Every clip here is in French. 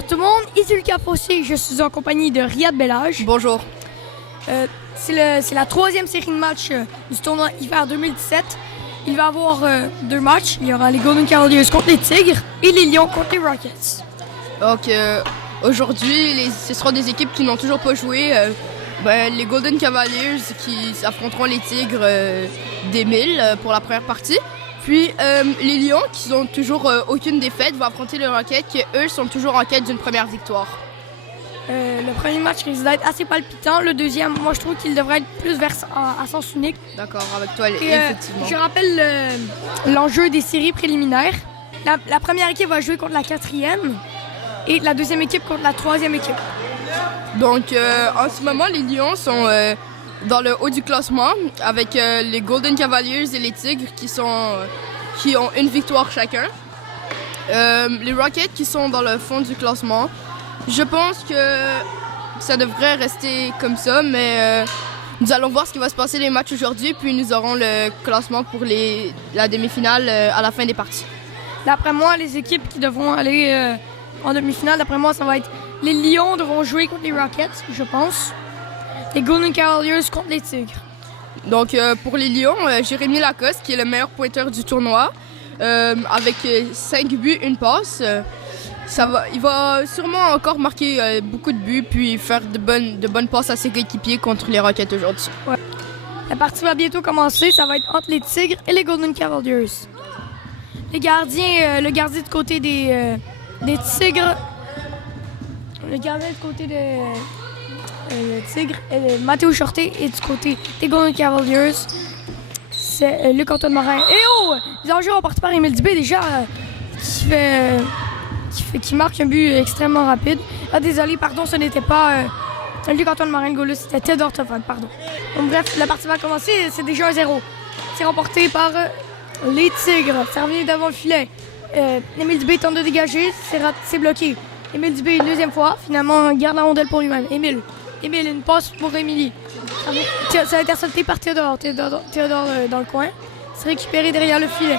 Bonjour tout le monde, ici Lucas Fossé, je suis en compagnie de Riyad Bellage. Bonjour. C'est la troisième série de matchs du tournoi hiver 2017. Il va y avoir deux matchs. Il y aura les Golden Cavaliers contre les Tigres et les Lions contre les Rockets. Donc aujourd'hui, ce seront des équipes qui n'ont toujours pas joué. Les Golden Cavaliers qui affronteront les Tigres d'Émile pour la première partie. Puis les Lions, qui n'ont toujours aucune défaite, vont affronter les Rockets qui, eux, sont toujours en quête d'une première victoire. Le premier match risque d'être assez palpitant. Le deuxième, moi, je trouve qu'il devrait être plus à sens unique. D'accord, avec toi, effectivement. Je rappelle l'enjeu des séries préliminaires. La première équipe va jouer contre la quatrième et la deuxième équipe contre la troisième équipe. Donc, en ce moment, les Lions sont dans le haut du classement avec les Golden Cavaliers et les Tigres qui ont une victoire chacun. Les Rockets qui sont dans le fond du classement. Je pense que ça devrait rester comme ça, mais nous allons voir ce qui va se passer les matchs aujourd'hui, puis nous aurons le classement pour la demi-finale à la fin des parties. D'après moi, les équipes qui devront aller en demi-finale, d'après moi, ça va être les Lions devront jouer contre les Rockets, je pense. Les Golden Cavaliers contre les Tigres. Donc pour les Lions, Jérémy Lacoste, qui est le meilleur pointeur du tournoi, avec 5 buts, une passe. Il va sûrement encore marquer beaucoup de buts puis faire de bonnes passes à ses coéquipiers contre les Rockets aujourd'hui. Ouais. La partie va bientôt commencer. Ça va être entre les Tigres et les Golden Cavaliers. Les gardiens, le gardien de côté des Tigres, le gardien de côté des Tigres, Mathéo Shorté, et du côté des Golden Cavaliers, c'est Luc-Antoine Morin. Et les enjeux ont parti par Émile Dubé déjà, qui marque un but extrêmement rapide. Ah, désolé, pardon, ce n'était pas Luc-Antoine Morin, le goal, c'était Théodore Toffan, pardon. Donc, bref, la partie va commencer, c'est déjà 1-0. C'est remporté par les Tigres. Ça revient devant le filet. Émile Dubé tente de dégager, c'est bloqué. Émile Dubé une deuxième fois, finalement garde la rondelle pour lui-même. Émile, une passe pour Émilie. Ça a intercepté par Théodore dans le coin. C'est récupéré derrière le filet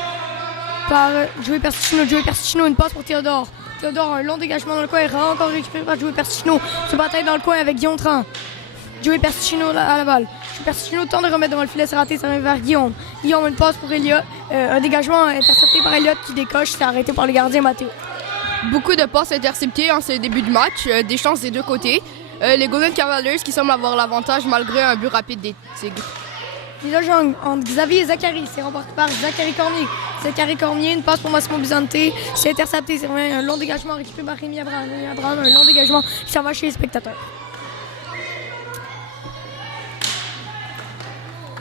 par Joey Persicino, une passe pour Théodore. Théodore, un long dégagement dans le coin, encore récupéré par Joey Persicino. Se bataille dans le coin avec Guillaume Tran. Joey Persicino à la balle. Joey Persicino tente de remettre devant le filet, c'est raté, ça va vers Guillaume. Guillaume, une passe pour Elliott. Un dégagement intercepté par Elliott qui décoche, c'est arrêté par le gardien Mathéo. Beaucoup de passes interceptées en ce début de match, des chances des deux côtés. Les Golden Cavaliers qui semblent avoir l'avantage malgré un but rapide des Tigres. Déjà entre Xavier et Zachary, c'est remporté par Zachary Cormier. Zachary Cormier, une passe pour Massimo Bizante, c'est intercepté, c'est vraiment un long dégagement récupéré par Rémi Abraham. Rémi Abraham, un long dégagement qui s'en va chez les spectateurs.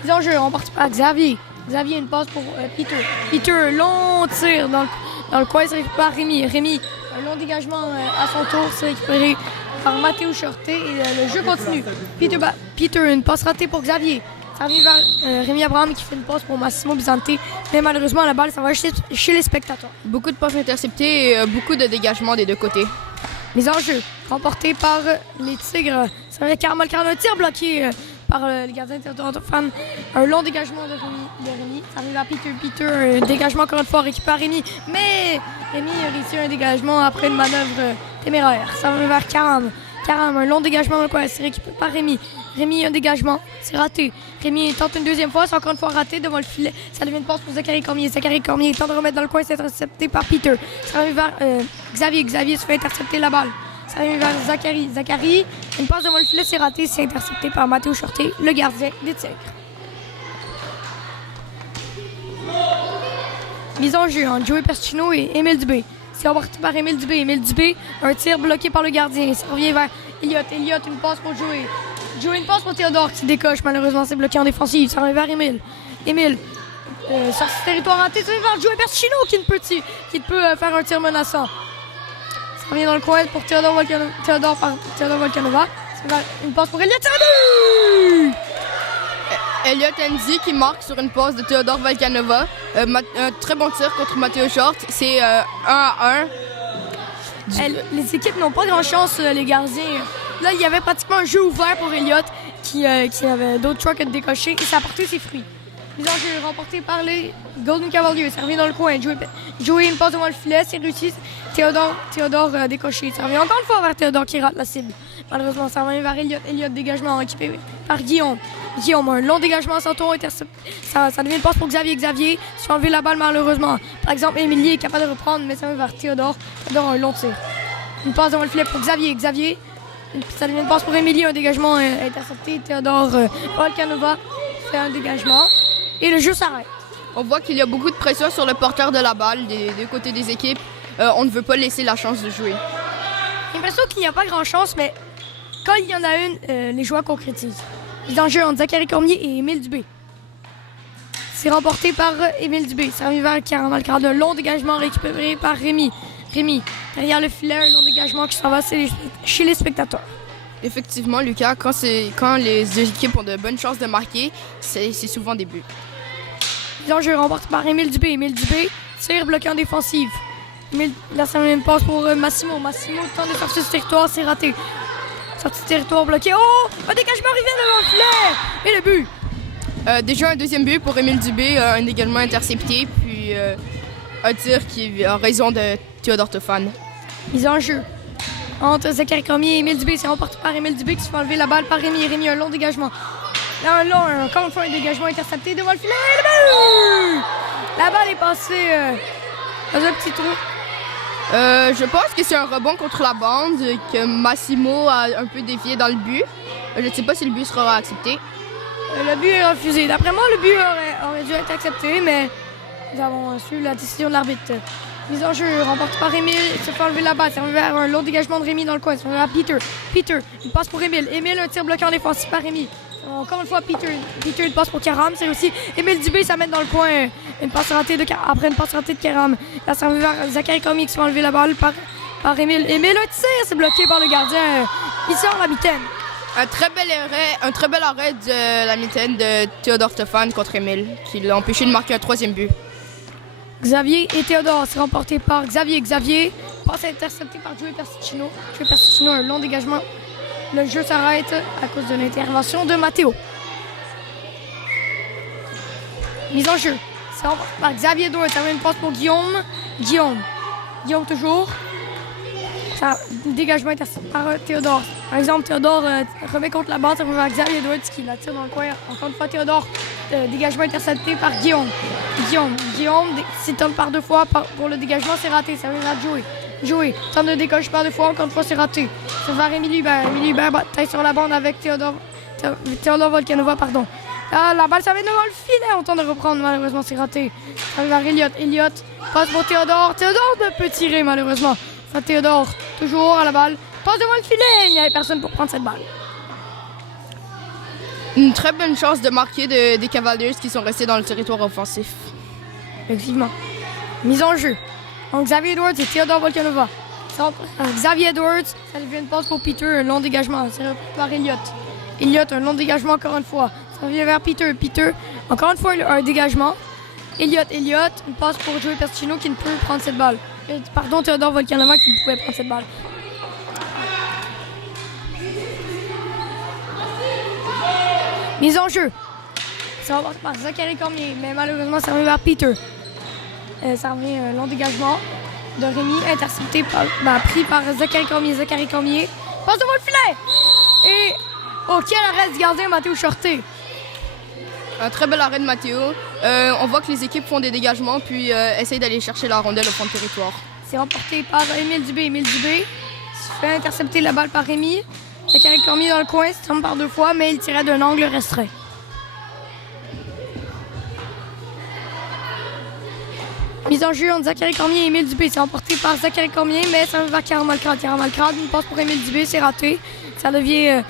Les enjeux remportés par Xavier. Xavier, une passe pour Peter. Peter, un long tir dans le coin, c'est récupéré par Rémi. Rémi, un long dégagement à son tour, c'est récupéré par Mathéo Shorté et le jeu continue. Peter, une passe ratée pour Xavier. Ça arrive vers Rémi Abraham qui fait une passe pour Massimo Bizante, mais malheureusement la balle ça va chez les spectateurs. Beaucoup de passes interceptées et beaucoup de dégagements des deux côtés. Les enjeux remportés par les Tigres. Ça va carrément un tir bloqué par le gardien de Toffan. Un long dégagement de Rémi. Ça arrive à Peter. Un dégagement encore une fois récupéré par Rémi. Mais Rémi a réussi un dégagement après une manœuvre téméraire. Ça va vers Karam. Karam, un long dégagement dans le coin. C'est récupéré par Rémi. Rémi, un dégagement, c'est raté. Rémi tente une deuxième fois, c'est encore une fois raté devant le filet. Ça devient une passe pour Zachary Cormier. Zachary Cormier tente de remettre dans le coin, c'est intercepté par Peter. Ça arrive vers Xavier. Xavier se fait intercepter la balle. Ça arrive vers Zachary. Zachary, une passe devant le filet, c'est raté. C'est intercepté par Mathéo Shorté, le gardien des Tigres. Mise en jeu entre Joey Persicino et Émile Dubé. C'est remporté par Émile Dubé. Émile Dubé, un tir bloqué par le gardien. Ça revient vers Elliott. Elliott, une passe pour Joey. Joey, une passe pour Théodore qui décoche. Malheureusement, c'est bloqué en défensive. Ça revient vers Émile. Émile, sur ce territoire raté, ça revient vers Joey Persicino qui peut faire un tir menaçant. Ça revient dans le coin pour Théodore Volcanova. Une passe pour Elliott. Elliott Enzi qui marque sur une passe de Théodore Volcanova. Un très bon tir contre Mathéo Short. C'est 1-1. Les équipes n'ont pas grand chance, les gardiens. Là, il y avait pratiquement un jeu ouvert pour Elliott qui avait d'autres choix que de décocher et ça a porté ses fruits. Mise en jeu remportée par les Golden Cavaliers. Ça revient dans le coin. Jouer une passe devant le filet. C'est réussi. Théodore décoché. Ça revient encore une fois vers Théodore qui rate la cible. Malheureusement, ça revient vers Elliott. Elliott dégagement équipé par Guillaume. Guillaume, un long dégagement à son tour. Ça devient une passe pour Xavier. Xavier se fait enlever la balle malheureusement. Par exemple, Émilie est capable de reprendre, mais ça va vers Théodore. Théodore a un long tir. Une passe devant le filet pour Xavier. Xavier, ça devient une passe pour Émilie. Un dégagement intercepté. Théodore Volcanova fait un dégagement. Et le jeu s'arrête. On voit qu'il y a beaucoup de pression sur le porteur de la balle des deux côtés des équipes. On ne veut pas laisser la chance de jouer. J'ai l'impression qu'il n'y a pas grand chance, mais quand il y en a une, les joueurs concrétisent. Mise en jeu entre Zachary Cormier et Émile Dubé. C'est remporté par Émile Dubé. Ça revient vers Karen Malcrade. Un long dégagement récupéré par Rémi. Rémi, derrière le filet, un long dégagement qui s'en va chez les spectateurs. Effectivement, Lucas, quand les deux équipes ont de bonnes chances de marquer, c'est souvent des buts. Mise en jeu remporté par Émile Dubé. Émile Dubé tire bloqué en défensive. Là, ça met une passe pour Massimo. Massimo tente de sortir du territoire, c'est raté. Sortie de territoire bloqué. Oh! Un dégagement arrivé devant le filet! Et le but! Déjà un deuxième but pour Émile Dubé, un également intercepté, puis un tir qui est en raison de Théodore Tophane. Mise en jeu entre Zachary Cormier et Émile Dubé. C'est remporté par Émile Dubé qui se fait enlever la balle par Rémi. Rémi, un long dégagement. Là, encore une fois, un dégagement intercepté devant le filet. Le but! La balle est passée dans un petit trou. Je pense que c'est un rebond contre la bande, que Massimo a un peu dévié dans le but. Je ne sais pas si le but sera accepté. Le but est refusé. D'après moi, le but aurait dû être accepté, mais nous avons suivi la décision de l'arbitre. Mise en jeu, remportée par Émile, il se fait enlever la balle. Ça va vers un long dégagement de Rémi dans le coin. Ça va vers Peter. Peter, il passe pour Émile. Émile, un tir bloqué en défensif par Rémi. Encore une fois, Peter, une passe pour Karam. C'est aussi Émile Dubé, ça mène dans le coin. Une passe ratée après une passe ratée de Karam. Là, ça va vers Zachary Cormier qui se fait enlever la balle par Émile. Émile, un tir, c'est bloqué par le gardien. Il sort la mitaine. Un très bel arrêt de la mitaine de Théodore Tophane contre Émile, qui l'a empêché de marquer un troisième but. Xavier et Théodore, c'est remporté par Xavier. Xavier, passe interceptée par Joey Persicino. Joey Persicino, un long dégagement. Le jeu s'arrête à cause de l'intervention de Matteo. Mise en jeu. C'est remporté par Xavier Edouard. Ça va une passe pour Guillaume. Guillaume toujours. Ça, dégagement intercepté par Théodore. Par exemple, Théodore remet contre la barre. Ça va vers Xavier Edouard qui la tire dans le coin. Encore une fois, Théodore. Dégagement intercepté par Guillaume. Guillaume s'étonne par deux fois pour le dégagement. C'est raté. Ça va vers Joey. Tente de décocher par deux fois. Encore une fois, c'est raté. Ça va vers Émilie Hubert. Émilie Hubert bataille sur la bande avec Théodore Volcanova, pardon. Ah, la balle, ça va devant le filet. On tente de reprendre. Malheureusement, c'est raté. Ça va vers Elliott. Elliott passe pour Théodore. Théodore ne peut tirer, malheureusement. Ça, Théodore, toujours à la balle. Passe devant le filet. Il n'y avait personne pour prendre cette balle. Une très bonne chance de marquer des Cavaliers qui sont restés dans le territoire offensif. Effectivement. Mise en jeu. Donc, Xavier Edwards et Théodore Volcanova. Xavier Edwards, ça devient une passe pour Peter, un long dégagement. C'est repris par Elliott. Elliott, un long dégagement encore une fois. Ça revient vers Peter. Peter, encore une fois, un dégagement. Elliott, une passe pour Joey Persicino qui ne peut prendre cette balle. Pardon, Théodore Volcanova qui ne pouvait prendre cette balle. Mise en jeu. Ça va par Zachary Cormier, mais malheureusement, ça revient vers Peter. Ça revient un long dégagement de Rémi, intercepté pris par Zachary Cormier. Zachary Cormier passe devant le filet. Et quel arrêt du gardien Matteo Shorté. Un très bel arrêt de Matteo. On voit que les équipes font des dégagements puis essayent d'aller chercher la rondelle au fond de territoire. C'est remporté par Émile Dubé. Émile Dubé se fait intercepter la balle par Rémi. Zachary Cormier dans le coin, se trompe par deux fois, mais il tirait d'un angle restreint. Mise en jeu entre Zachary Cormier et Émile Dubé. C'est remporté par Zachary Cormier, mais ça va vers Karen Malcrade. Une passe pour Émile Dubé, c'est raté. Ça devient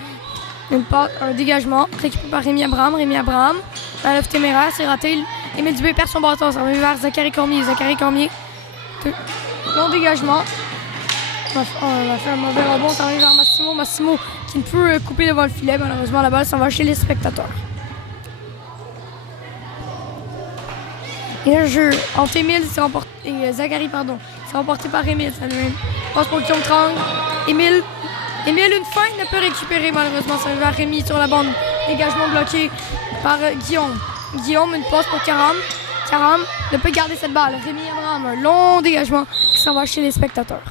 un dégagement récupéré par Rémi Abraham. La lève téméraire, c'est raté. Émile Dubé perd son bâton. Ça va vers Zachary Cormier. Long dégagement. On va faire un mauvais rebond. Ça va vers Massimo. Massimo qui ne peut couper devant le filet. Malheureusement, la balle s'en va chez les spectateurs. Et un jeu entre Émile et Zachary, c'est remporté par Émile. Ça lui passe pour Guillaume Trang. Émile, une feinte, ne peut récupérer malheureusement. Ça va vers Rémi sur la bande. Dégagement bloqué par Guillaume. Guillaume, une passe pour Karam. Karam ne peut garder cette balle. Rémi Abraham, un long dégagement qui s'en va chez les spectateurs.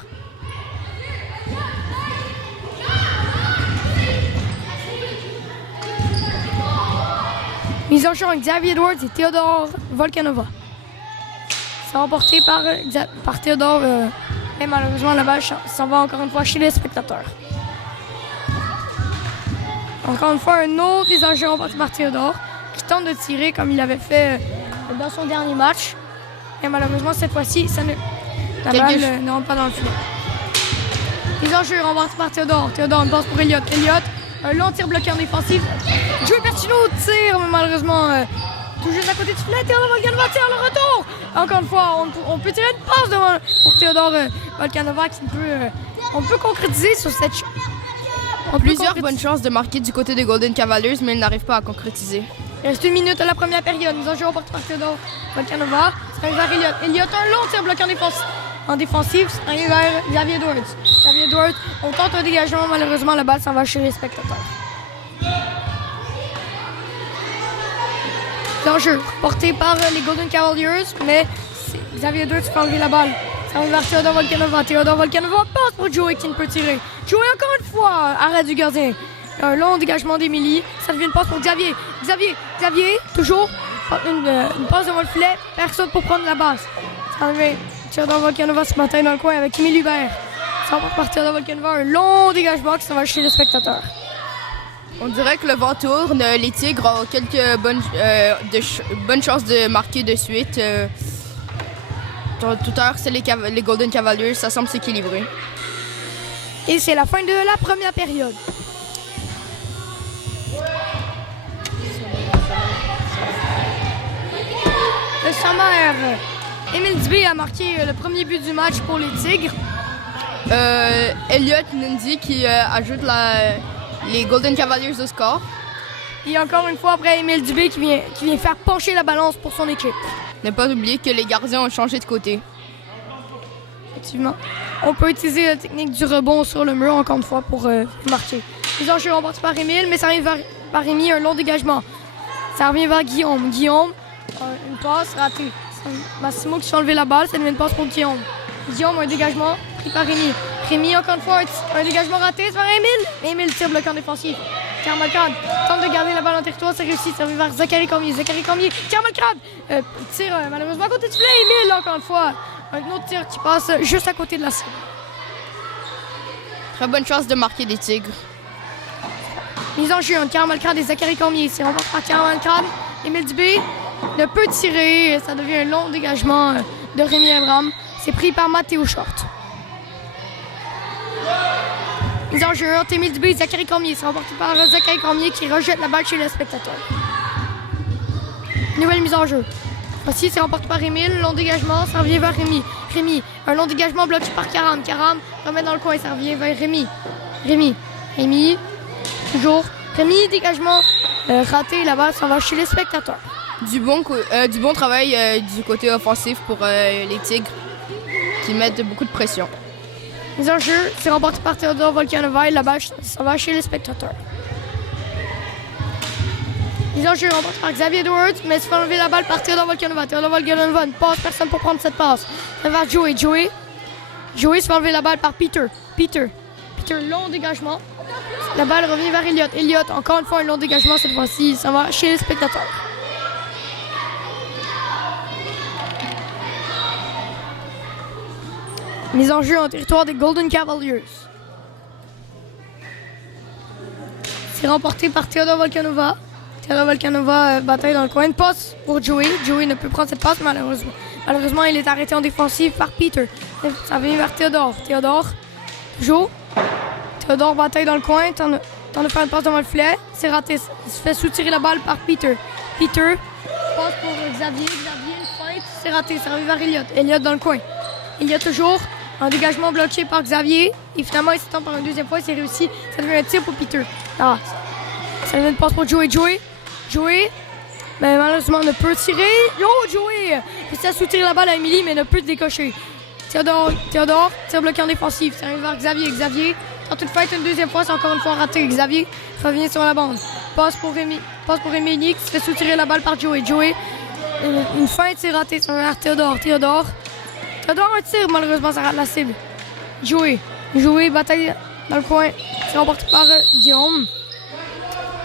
Mise en jeu avec Xavier Edwards et Théodore Volkanova. C'est remporté par Théodore, mais malheureusement la balle s'en va encore une fois chez les spectateurs. Encore une fois, un autre mise en jeu remporté par Théodore qui tente de tirer comme il avait fait dans son dernier match. Et malheureusement, cette fois-ci, la balle ne rentre pas dans le filet. Mise en jeu remporté par Théodore. Théodore, une passe pour Elliott. Elliott, un long tir bloqué en défensif. Joey Bertino tire, mais malheureusement, tout juste à côté du filet. Théodore Volkanova tire le retour. Encore une fois, on peut tirer une passe pour Théodore Volkanova qui on peut concrétiser sur cette Plusieurs bonnes chances de marquer du côté des Golden Cavaliers, mais ils n'arrivent pas à concrétiser. Il reste 1 minute à la première période. Mise en jeu remportée par Théodore Volkanova. Ça arrive vers Elliott. Elliott, un long tir bloqué en défensif. Ça arrive vers Xavier Edwards. Xavier Edwards, on tente un dégagement. Malheureusement, la balle s'en va chez les spectateurs. L'enjeu porté par les Golden Cavaliers, mais Xavier Edwards fait enlever la balle. Ça arrive vers Théodore Volkanova. Théodore Volkanova passe pour Joey qui ne peut tirer. Joey encore une fois, arrêt du gardien. Un long dégagement d'Émilie. Ça devient une passe pour Xavier. Xavier, toujours une passe devant le filet. Personne pour prendre la base. Ça arrive. Théodore Volkanova se matin dans le coin avec Émilie Hubert. Ça va par Théodore Volkanova. Un long dégagement qui s'en va chez les spectateurs. On dirait que le vent tourne. Les Tigres ont quelques bonnes chances de marquer de suite. Tout à l'heure, c'est les Golden Cavaliers. Ça semble s'équilibrer. Et c'est la fin de la première période. Le sommaire. Émile Dubé a marqué le premier but du match pour les Tigres. Elliott Lindsay qui ajoute les Golden Cavaliers au score. Et encore une fois, après Émile Dubé qui vient faire pencher la balance pour son équipe. Ne pas oublier que les gardiens ont changé de côté. Effectivement. On peut utiliser la technique du rebond sur le mur, encore une fois, pour marquer. Les enjeux remportés par Émile, mais ça arrive par Rémi, un long dégagement. Ça revient vers Guillaume. Guillaume, une passe ratée. Massimo qui se fait enlever la balle, ça devient une passe pour Guillaume. Guillaume, un dégagement pris par Rémi. Rémi, encore une fois, un dégagement raté, c'est vers Émile. Émile tire bloqué en défensif. Carmalcade tente de garder la balle en territoire, c'est réussi. Ça revient vers Zachary Cormier. Carmalcade tire malheureusement à côté du filet. Émile, encore une fois, un autre tir qui passe juste à côté de la cible. Très bonne chance de marquer des Tigres. Mise en jeu entre Carmalcade et Zachary Cormier. C'est remporté par Carmalcade. Émile Dubé ne peut tirer. Ça devient un long dégagement de Rémi Abraham. C'est pris par Mathéo Short. Mise en jeu entre Émile Dubé et Zachary Cormier. C'est remporté par Zachary Cormier qui rejette la balle chez les spectateurs. Nouvelle mise en jeu. Voici, c'est remporté par Émile. Long dégagement, ça revient vers Rémi. Rémi, un long dégagement bloqué par Karam. Karam remet dans le coin, ça revient vers Rémi. Rémi, toujours. Rémi, dégagement raté. La balle s'en va chez les spectateurs. Du bon travail du côté offensif pour les Tigres qui mettent beaucoup de pression. Mise en jeu, c'est remporté par Théodore Volkanova et la balle s'en va chez les spectateurs. Mise en jeu remporté par Xavier Edwards, mais se fait enlever la balle par Théodore Volkanova. Théodore Volkanova ne passe, personne pour prendre cette passe. Ça va Joey se fait enlever la balle par Peter, long dégagement. La balle revient vers Elliott. Elliott, encore une fois un long dégagement cette fois-ci. Ça va chez les spectateurs. Mise en jeu en territoire des Golden Cavaliers. C'est remporté par Théodore Volkanova. Théodore Volkanova bataille dans le coin. Une passe pour Joey. Joey ne peut prendre cette passe malheureusement. Malheureusement, il est arrêté en défensive par Peter. Ça vient vers Théodore. Théodore bataille dans le coin. Tente de faire une passe devant le filet. C'est raté. Il se fait soutirer la balle par Peter. Passe pour Xavier. Xavier, une feinte. C'est raté. Ça revient vers Elliott. Elliott dans le coin. Elliott toujours. Un dégagement bloqué par Xavier. Et finalement, il s'étend par une deuxième fois. C'est réussi. Ça devient un tir pour Peter. Ça devient une passe pour Joey. Joey, mais malheureusement, ne peut tirer. Joey essaie de soutirer la balle à Émilie, mais ne peut décocher. Théodore, tir bloqué en défensif. Ça arrive vers Xavier. Tente de faire une deuxième fois. C'est encore une fois raté. Xavier revient sur la bande. Passe pour Émilie qui se fait soutirer la balle par Joey. Joey, une feinte, c'est raté. Ça va vers Théodore. Théodore, un tir, malheureusement, ça rate la cible. Joey, bataille dans le coin. C'est remporté par Guillaume.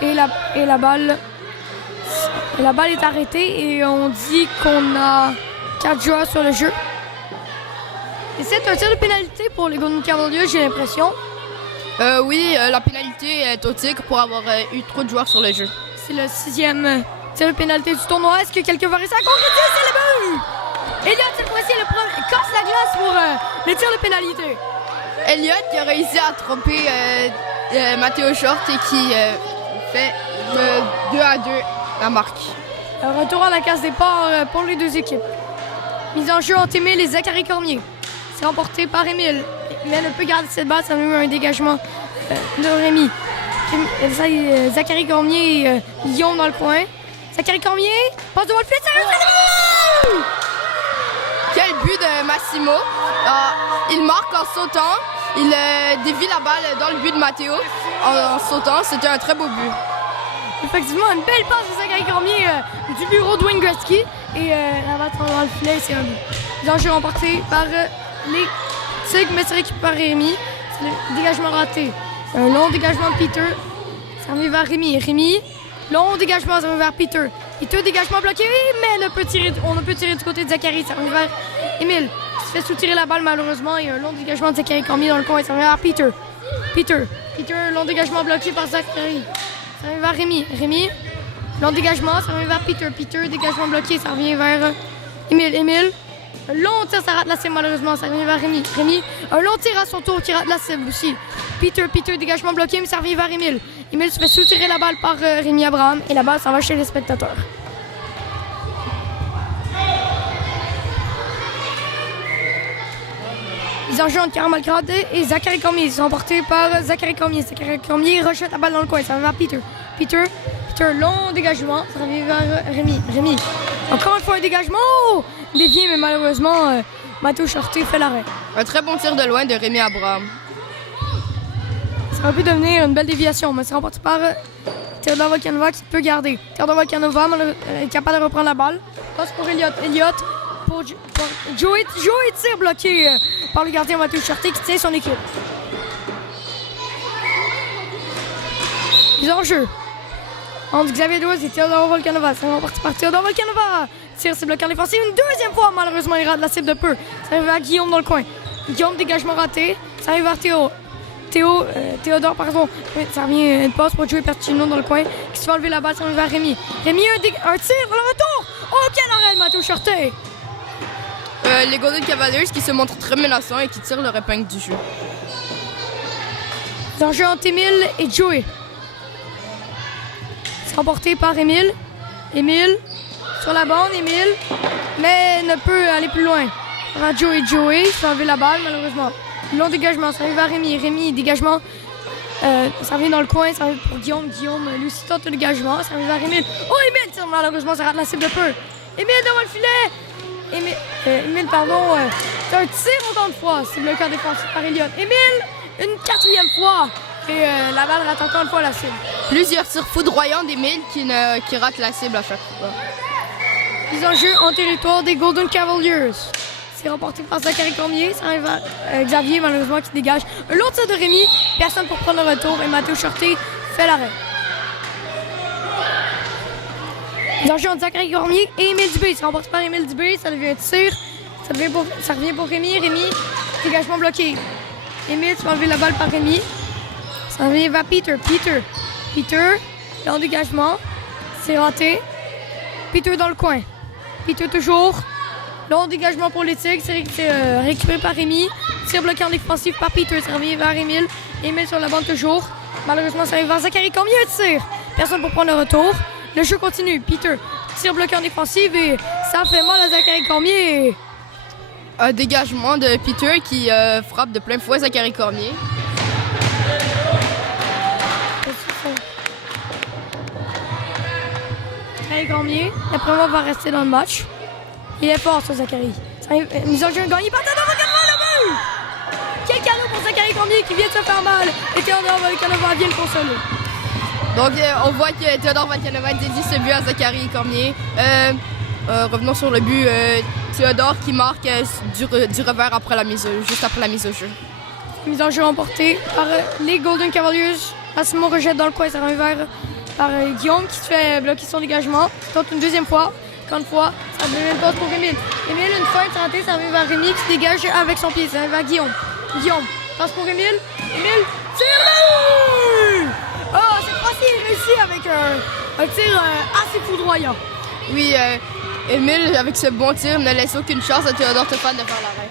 Et la balle est arrêtée et on dit qu'on a 4 joueurs sur le jeu. Et c'est un tir de pénalité pour les Golden Cavaliers, j'ai l'impression. Oui, la pénalité est au tigre pour avoir eu trop de joueurs sur le jeu. C'est le 6e tir de pénalité du tournoi. Est-ce que quelqu'un va réussir à concrétiser? C'est le but! Elliott, cette fois-ci, casse la glace pour les tirs de pénalité. Elliott qui a réussi à tromper Mathéo Short et qui fait 2-2 la marque. Retour à la case départ pour les deux équipes. Mise en jeu entre Émile et Zachary Cormier. C'est remporté par Émile. Mais ne peut garder cette balle, ça a eu un dégagement de Rémi. Zachary Cormier et Guillaume dans le coin. Zachary Cormier passe devant le filet, ça va. Quel but de Massimo. Il marque en sautant. Il dévie la balle dans le but de Mathéo en sautant. C'était un très beau but. Effectivement, une belle passe de Zachary Cormier du bureau de Wayne Gretzky. Et la balle dans le filet, c'est un but. L'enjeu remporté par les Tigres, mais c'est récupéré par Rémi. C'est le dégagement raté. C'est un long dégagement de Peter. Ça revient vers Rémi. Rémi, long dégagement, ça revient vers Peter. Peter, dégagement bloqué, mais on ne peut tirer du côté de Zachary. Ça revient vers Émile. Il se fait soutirer la balle malheureusement. Il y a un long dégagement de Zachary Cormier dans le coin. Ça revient vers Peter. Peter, long dégagement bloqué par Zachary. Ça revient vers Rémi. Rémi, long dégagement, ça revient vers Peter. Peter, dégagement bloqué, ça revient vers Émile. Un long tir, ça rate la cible malheureusement, ça revient vers Rémi. Rémi, un long tir à son tour qui rate la cible aussi. Peter, dégagement bloqué, mais ça revient vers Émile. Émile se fait soutirer la balle par Rémi Abraham et la balle s'en va chez les spectateurs. Les enjeux entre Caramel Crowd et Zachary Cormier. Ils sont emportés par Zachary Cormier. Zachary Cormier rejette la balle dans le coin, ça revient vers Peter. Peter, long dégagement, ça revient vers Rémi. Rémi, encore une fois un dégagement. Oh! Dévié, mais malheureusement, Mathéo Shorté fait l'arrêt. Un très bon tir de loin de Rémi Abraham. Ça aurait pu devenir une belle déviation, mais c'est remporté par Théodore Volkanova qui peut garder. Théodore Volkanova est capable de reprendre la balle. Passe pour Elliott. Elliott pour Joey. Joey tire bloqué par le gardien Mathéo Shorté qui tient son équipe. Ils ont en jeu entre Xavier Douaz et Théodore Volkanova. C'est remporté par Théodore Volkanova. Tire, c'est bloqué en défensive. Une deuxième fois, malheureusement, il rate la cible de peu. Ça arrive à Guillaume dans le coin. Guillaume, dégagement raté. Ça arrive vers Théodore, pardon. Ça revient une passe pour Joey Pertino dans le coin. Qui se fait enlever la balle, ça arrive vers Rémi. Rémi, un tir dans le retour. Oh, quel arrêt, Mathéo Shorté. Les Golden Cavaliers qui se montrent très menaçants et qui tirent leur épingle du jeu. L'enjeu entre Émile et Joey. C'est remporté par Émile. Émile. Sur la bande, Émile, mais ne peut aller plus loin. Joey, il s'est enlevé la balle, malheureusement. Long dégagement, ça arrive vers Rémi. Rémi, dégagement, ça revient dans le coin, ça arrive pour Guillaume. Guillaume, lui aussi, tente le dégagement, ça arrive vers Émile. Oh, Émile, malheureusement, ça rate la cible de peu. Émile devant le filet. Émile, pardon, c'est un tir encore une fois. C'est bloqué en défensif par Elliott. Émile, une 4e fois. Et la balle rate encore une fois la cible. Plusieurs tirs foudroyants d'Émile qui ratent la cible à chaque fois. Mise en jeu en territoire des Golden Cavaliers. C'est remporté par Zachary Cormier. Ça arrive à Xavier, malheureusement, qui dégage. Un long tir de Rémi. Personne pour prendre le retour. Et Mathéo Shorté fait l'arrêt. Mise en jeu entre Zachary Cormier et Émile Dubé. C'est remporté par Émile Dubé. Ça devient un tir. Ça revient pour Rémi. Rémi, dégagement bloqué. Émile se fait enlever la balle par Rémi. Ça revient vers Peter. Peter, long dégagement. C'est raté. Peter dans le coin. Peter toujours. Long dégagement pour les Tigres. C'est récupéré par Rémi. Tir bloqué en défensif par Peter. Ça revient vers Émile. Émile sur la bande toujours. Malheureusement, ça arrive vers Zachary Cormier. Un tir. Personne pour prendre le retour. Le jeu continue. Peter. Tir bloqué en défensive et ça fait mal à Zachary Cormier. Un dégagement de Peter qui frappe de plein fouet Zachary Cormier. Zachary Cormier, d'après moi, va rester dans le match. Il est fort, ça, Zachary. Mise en jeu gagnée par Théodore Volkanova, le but! Quel cadeau pour Zachary Cormier qui vient de se faire mal. Et Théodore Volkanova vient le consoler. Donc, on voit que Théodore Volkanova dédie ce but à Zachary Cormier. Revenons sur le but. Théodore qui marque du revers après juste après la mise au jeu. Mise en jeu remportée par les Golden Cavaliers. Simon rejette dans le coin, ça revient vers par Guillaume qui se fait bloquer son dégagement. Tente une deuxième fois. Encore une fois, ça devient une passe pour Émile. Émile, une fois tenté, ça revient vers Rémi qui se dégage avec son pied. Ça revient vers Guillaume. Guillaume, passe pour Émile. Émile, tire! Oh, cette fois-ci, il réussit avec un tir assez foudroyant. Oui, Émile, avec ce bon tir, ne laisse aucune chance à Théodore Tophane de faire l'arrêt.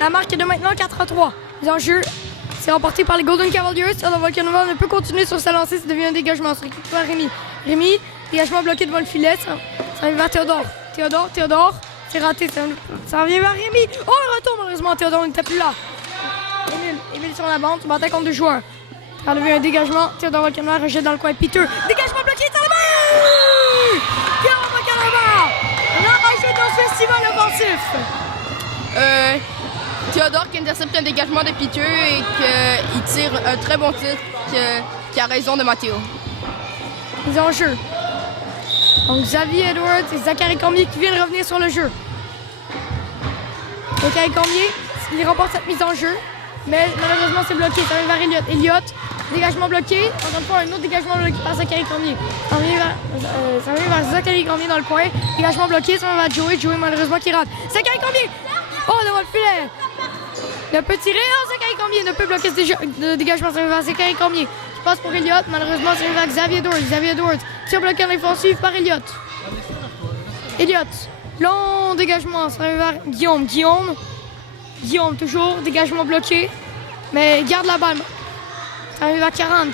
La marque est de maintenant 4-3. Les enjeux, c'est remporté par les Golden Cavaliers. Théodore Volkanova ne peut continuer sur sa lancée, ça devient un dégagement. C'est récupéré par Rémi. Rémi, dégagement bloqué devant le filet. Ça revient vers Théodore. Théodore, c'est raté. Ça revient vers Rémi. Oh, le retour, malheureusement, Théodore n'était plus là. Émile sur la bande, battait contre deux joueurs. Ça a levé un dégagement. Théodore Volkanova rejette dans le coin. Peter, dégagement bloqué, ça le but! Théodore Volkanova, l'enragé dans ce festival offensif. Théodore qui intercepte un dégagement de Peter et qu'il tire un très bon tir qui a raison de Mathéo. Les enjeux. Donc Xavier Edwards et Zachary Cormier qui viennent revenir sur le jeu. Zachary Cormier, il remporte cette mise en jeu, mais malheureusement c'est bloqué. Ça arrive vers Elliott. Elliott, dégagement bloqué. Encore une fois, un autre dégagement bloqué par Zachary Cormier. Ça arrive vers Zachary Cormier dans le coin. Dégagement bloqué, ça va vers Joey. Joey malheureusement qui rate. Zachary Cormier! Oh, devant le filet! Il peut tirer. Oh, Zachary Cormier ne peut bloquer ce dégagement. Ça arrive vers Zachary Cormier. Qui passe pour Elliott. Malheureusement, ça arrive vers Xavier Edwards. Xavier Edwards, tir bloqué en défensive par Elliott. Elliott, long dégagement. Ça arrive vers Guillaume. Guillaume, toujours, dégagement bloqué. Mais il garde la balle. Ça arrive vers Karam.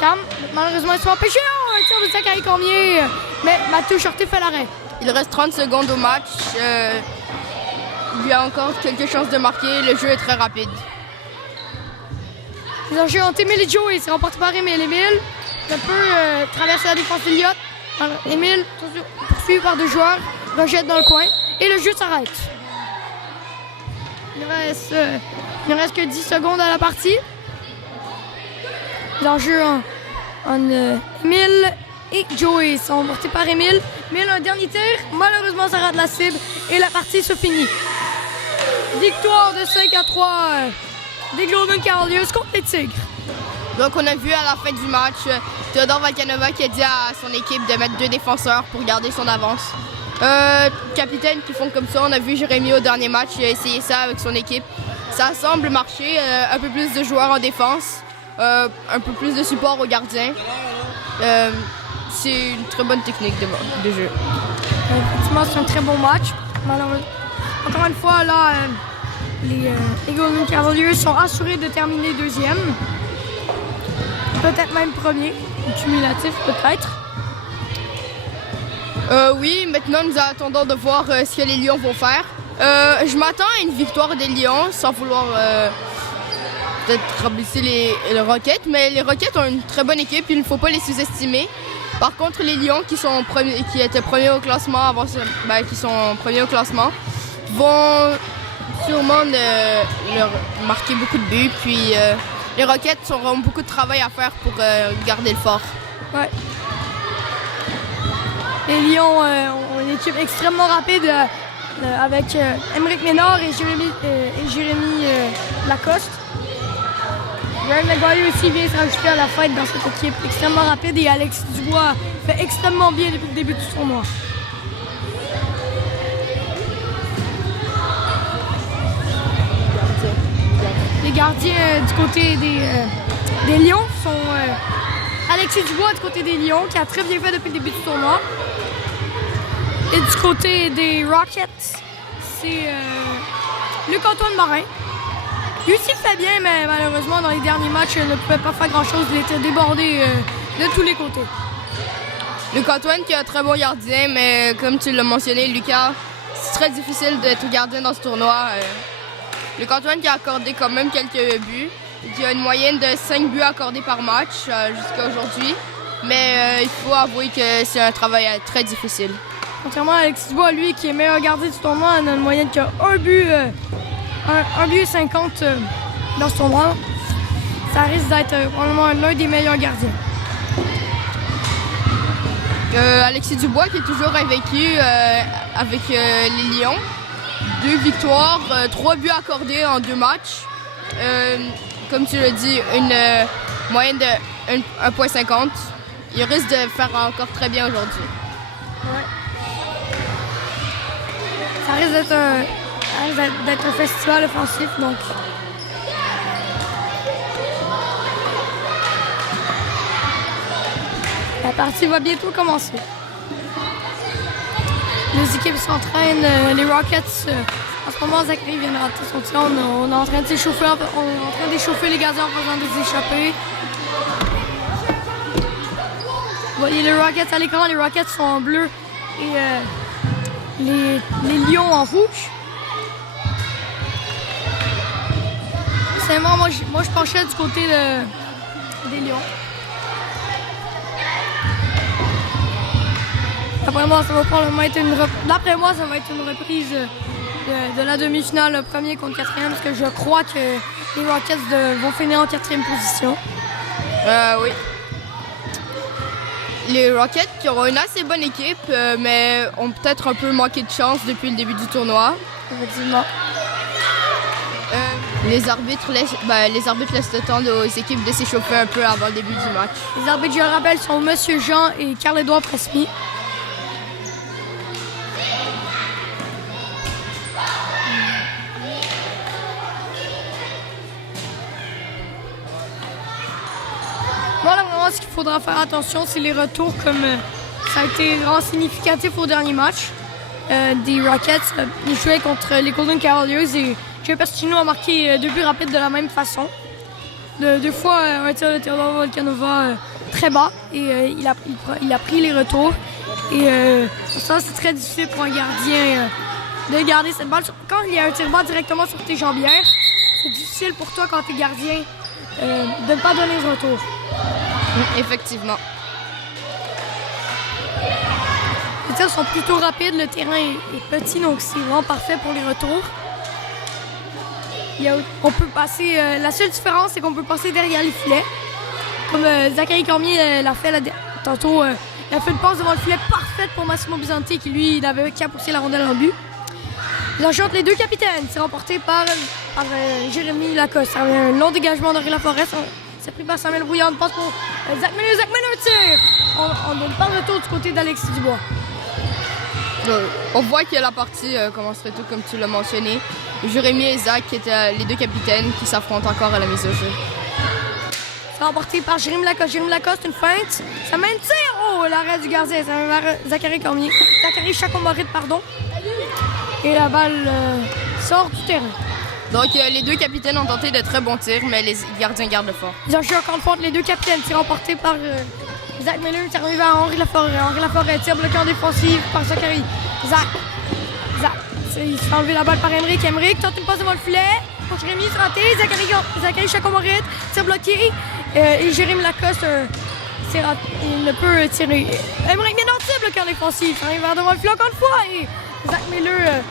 Cam, malheureusement, ils sont empêchés. Oh, un tir de Zachary Cormier. Mais Mathieu Charté fait l'arrêt. Il reste 30 secondes au match. Il y a encore quelques chances de marquer. Le jeu est très rapide. Les enjeux ont Émile et Joey. C'est remporté par Émile. Émile peut traverser la défense d'Elliott. Émile, poursuivi par deux joueurs, rejette dans le coin. Et le jeu s'arrête. Il ne reste que 10 secondes à la partie. Les enjeux Émile et Joey sont remportés par Émile. Émile, un dernier tir. Malheureusement, ça rate la cible. Et la partie se finit. Victoire de 5-3 des Golden Cavaliers contre les Tigres. Donc on a vu à la fin du match Théodore Volkanova qui a dit à son équipe de mettre deux défenseurs pour garder son avance. Capitaine qui font comme ça, on a vu Jérémy au dernier match, il a essayé ça avec son équipe. Ça semble marcher, un peu plus de joueurs en défense, un peu plus de support aux gardiens. C'est une très bonne technique de jeu. Effectivement, c'est un très bon match. Malheureusement, encore une fois, là, les Golden Cavaliers sont assurés de terminer deuxième. Peut-être même premier, cumulatif peut-être. Oui, maintenant nous attendons de voir ce que les Lions vont faire. Je m'attends à une victoire des Lions sans vouloir peut-être rabaisser les Rockets, mais les Rockets ont une très bonne équipe, il ne faut pas les sous-estimer. Par contre, les Lions qui étaient premiers au classement qui sont premiers au classement, vont sûrement leur marquer beaucoup de buts. Puis les Rockets auront beaucoup de travail à faire pour garder le fort. Ouais. Les Lions ont une équipe extrêmement rapide avec Émeric Ménard et Jérémy Lacoste. Ryan McGuire aussi vient se rajouter à la fête dans cette équipe extrêmement rapide et Alexis Dubois fait extrêmement bien depuis le début du tournoi. Les gardiens du côté des Lions sont Alexis Dubois du côté des Lions qui a très bien fait depuis le début du tournoi. Et du côté des Rockets, c'est Luc-Antoine Marin. Lui aussi fait bien, mais malheureusement, dans les derniers matchs, il ne pouvait pas faire grand-chose. Il était débordé de tous les côtés. Luc-Antoine qui est un très bon gardien, mais comme tu l'as mentionné, Lucas, c'est très difficile d'être gardien dans ce tournoi. Luc-Antoine qui a accordé quand même quelques buts. Il y a une moyenne de 5 buts accordés par match jusqu'à aujourd'hui. Mais il faut avouer que c'est un travail très difficile. Contrairement à Alexis Dubois, lui qui est meilleur gardien du tournoi, il a une moyenne qui a un but 50 dans ce tournoi. ça risque d'être probablement l'un des meilleurs gardiens. Alexis Dubois qui est toujours invaincu avec les Lions. 2 victoires, 3 buts accordés en 2 matchs. Comme tu l'as dit, une moyenne de 1,50. Il risque de faire encore très bien aujourd'hui. Ouais. Ça risque d'être un festival offensif, donc. La partie va bientôt commencer. Les équipes s'entraînent, les Rockets, en ce moment, Zachary vient de rater son tir. On est en train de s'échauffer, on est en train d'échauffer les gardiens en faisant des échappées. Vous voyez les Rockets à l'écran, les Rockets sont en bleu et les Lions en rouge. Moi, je penchais du côté des Lions. D'après moi, ça va probablement être une reprise de la demi-finale, le premier contre 4e, parce que je crois que les Rockets vont finir en 4e position. Oui. Les Rockets qui auront une assez bonne équipe, mais ont peut-être un peu manqué de chance depuis le début du tournoi. Effectivement. Les arbitres laissent le temps aux équipes de s'échauffer un peu avant le début du match. Les arbitres, je le rappelle, sont Monsieur Jean et Carl-Édouard Presby. Voilà, vraiment, ce qu'il faudra faire attention, c'est les retours, comme ça a été vraiment significatif au dernier match des Rockets. Ils jouaient contre les Golden Cavaliers et Joe Pastino a marqué 2 buts rapides de la même façon. 2 fois un tir de Theodore Volkanova très bas et il a pris les retours. Et ça, c'est très difficile pour un gardien de garder cette balle. Quand il y a un tir bas directement sur tes jambières, c'est difficile pour toi quand tu es gardien de ne pas donner le retour. Effectivement. Les tirs sont plutôt rapides, le terrain est petit, donc c'est vraiment parfait pour les retours. On peut passer, la seule différence, c'est qu'on peut passer derrière les filets. Comme Zachary Cormier l'a fait tantôt, il a fait une passe devant le filet parfaite pour Massimo Bizanti qui, lui, n'avait qu'à pousser la rondelle en but. Ils enchantent les 2 capitaines. C'est remporté par Jérémy Lacoste. Un long dégagement d'Henri Laforest. C'est pris par Samuel Brouillard. Passe pour Zach Miller. Zach Miller tire. On donne pas de retour du côté d'Alexis Dubois. On voit que la partie commencerait tout comme tu l'as mentionné. Jérémy et Zach qui étaient les 2 capitaines qui s'affrontent encore à la mise au jeu. C'est remporté par Jérémy Lacoste. Jérémy Lacoste, une feinte. Ça mène tir. Oh, l'arrêt du gardien. Ça mène vers Zachary Cormier. Zachary Chacomorit, pardon. Et la balle sort du terrain. Donc les 2 capitaines ont tenté de très bons tirs, mais les gardiens gardent le fort. Ils ont joué encore une fois entre les 2 capitaines. C'est remporté par Zach Miller. C'est arrivé à Henri Laforêt. Henri Laforêt tire bloqué en défensive par Zachary. Zach. Il se fait enlever la balle par Emerick. Emerick tente une passe devant le filet. Pour Jérémy, c'est raté. Zachary Chacomorit, tire bloqué. Et Jérémy Lacoste, c'est raté. Il ne peut tirer. Emerick bien entier bloqué en défensive. Il arrive vers devant le filet encore une fois. Et Zach Miller,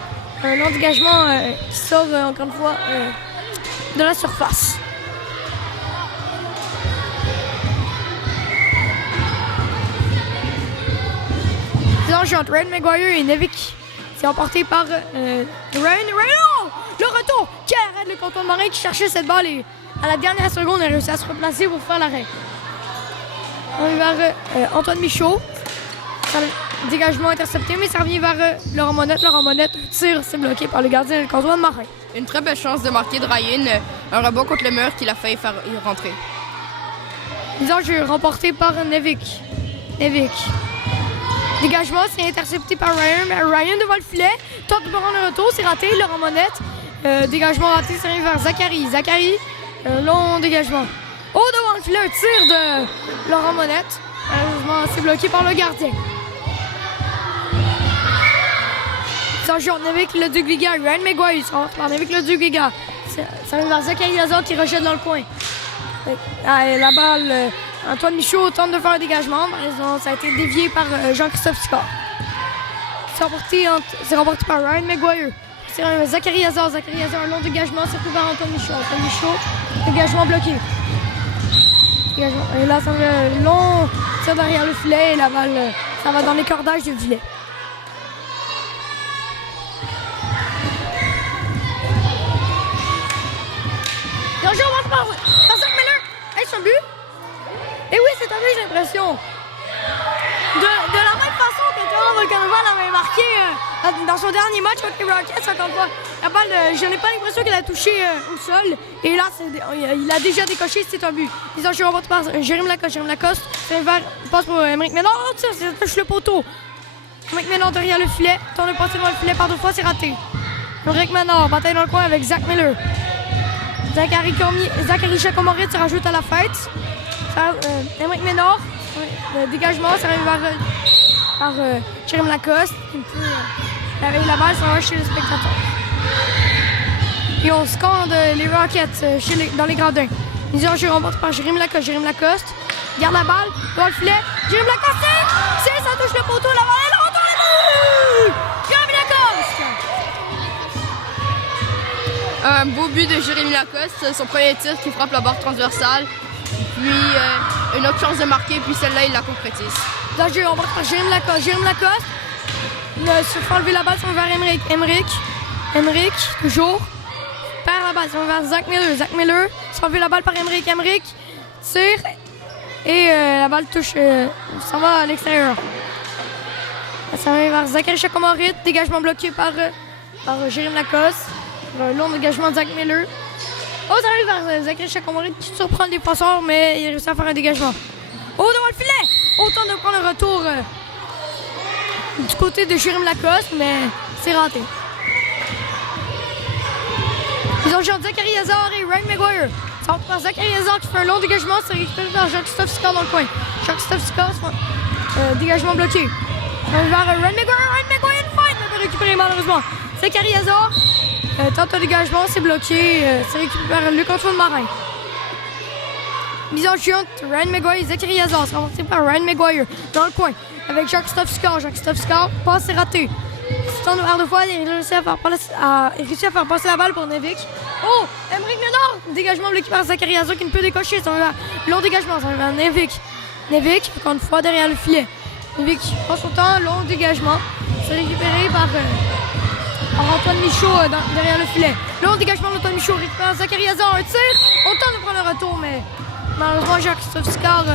un long dégagement qui sauve encore une fois de la surface. Les enjeux entre Ryan Maguire et Nevik. C'est emporté par Ryan. Oh! Le retour! Qui arrête le canton de Marin qui cherchait cette balle et à la dernière seconde, il a réussi à se replacer pour faire l'arrêt. On est vers Antoine Michaud. Le dégagement intercepté, mais ça revient vers Laurent Monette. Laurent Monette tire, c'est bloqué par le gardien du canton de Marin. Une très belle chance de marquer de Ryan. Un rebond contre le mur qui l'a fait faire rentrer. Les enjeux remportés par Nevik. Dégagement, c'est intercepté par Ryan. Ryan devant le filet. Tente de prendre le retour, c'est raté. Laurent Monette. Dégagement raté, ça arrive vers Zachary. Zachary, long dégagement. Oh, devant le filet, un tir de Laurent Monette. Malheureusement, c'est bloqué par le gardien. Ça joue avec le Dugliga. Ryan Maguire, avec le Dugliga. Ça arrive vers Zachary Lazare qui rejette dans le coin. La balle. Antoine Michaud tente de faire un dégagement. Ça a été dévié par Jean-Christophe Sicard. C'est remporté par Ryan Maguire. C'est Zachary Hazard. Zachary Hazard, un long dégagement. C'est pris par Antoine Michaud. Antoine Michaud, dégagement bloqué. Dégagement. Et là, ça va long tir derrière le filet et la balle, ça va dans les cordages du filet. Et on joue par Zach Miller. Hey, c'est un but? Et oui, c'est un but, j'ai l'impression. De la même façon que Toronto Volcanova l'avait marqué dans son dernier match contre les Rockets, encore une fois. La balle, je n'ai pas l'impression qu'elle a touché au sol. Et là, il a déjà décoché, c'est un but. Ils ont joué par Jérémy Lacoste. Jérémy Lacoste, c'est vers, passe pour Émeric Ménard. Oh, ça touche le poteau. Émeric Ménard derrière le filet. Tourne le passé devant le filet par 2 fois, c'est raté. Émeric Ménard, bataille dans le coin avec Zach Miller. Zachary Chacomoritz se rajoute à la fête. Émeric Ménard. Dégagement, ça arrive par Jérémy Lacoste qui peut avec la balle, ça va chez les spectateurs. Et on scande les Rockets dans les gradins. Mise en jeu remportée par Jérémy Lacoste. Jérémy Lacoste garde la balle devant le filet. Jérémy Lacoste, ça touche le poteau, la balle, elle retourne le but! Jérémy Lacoste! Un beau but de Jérémy Lacoste, son premier tir qui frappe la barre transversale. Puis une autre chance de marquer, puis celle-là, il la concrétise. Dans le jeu, on va par Jérémy Lacoste. Jérémy Lacoste se fait enlever la balle, ça va vers Émeric, toujours. Perd la balle, ça va vers Zach Miller. Zach Miller se fait enlever la balle par Émeric. Émeric tire et la balle touche, ça va à l'extérieur. Ça va vers Zachary Chacomoritz. Dégagement bloqué par Jérémy Lacoste. Long dégagement de Zach Miller. Oh, ça arrive vers Zachary Chacomoritz qui surprend le défenseur, mais il réussit à faire un dégagement. Oh, devant le filet! Autant de prendre le retour du côté de Jérémy Lacoste, mais c'est raté. Ils ont joué Zachary Hazard et Ryan Maguire. Ça va par Zachary Hazard qui fait un long dégagement, c'est récupéré par Jean-Christophe Sicard dans le coin. Jean-Christophe Sicard, dégagement bloqué. Vers Ryan Maguire, une fight, mais pas récupéré malheureusement. Zachary Hazard. Tente un dégagement, c'est bloqué. C'est récupéré par Luc-Antoine Marin. Mise en jeu, Ryan Maguire et Zachary Hazard. C'est remporté par Ryan Maguire dans le coin avec Jean-Christophe Sicard. Jean-Christophe Sicard, passe, c'est raté. Stand vers 2 fois, il réussit à faire passer la balle pour Nevic. Oh, Émeric Ménard, dégagement bloqué par Zachary Hazard qui ne peut décocher. Ça va long dégagement, ça va vers Nevic. Nevic, encore une fois derrière le filet. Nevic prend son temps, long dégagement. C'est récupéré par Antoine Michaud derrière le filet. Long dégagement d'Antoine Michaud, récupère Zachary Hazard, un tir. On tente de prendre le retour, mais malheureusement Jean-Christophe Sicard.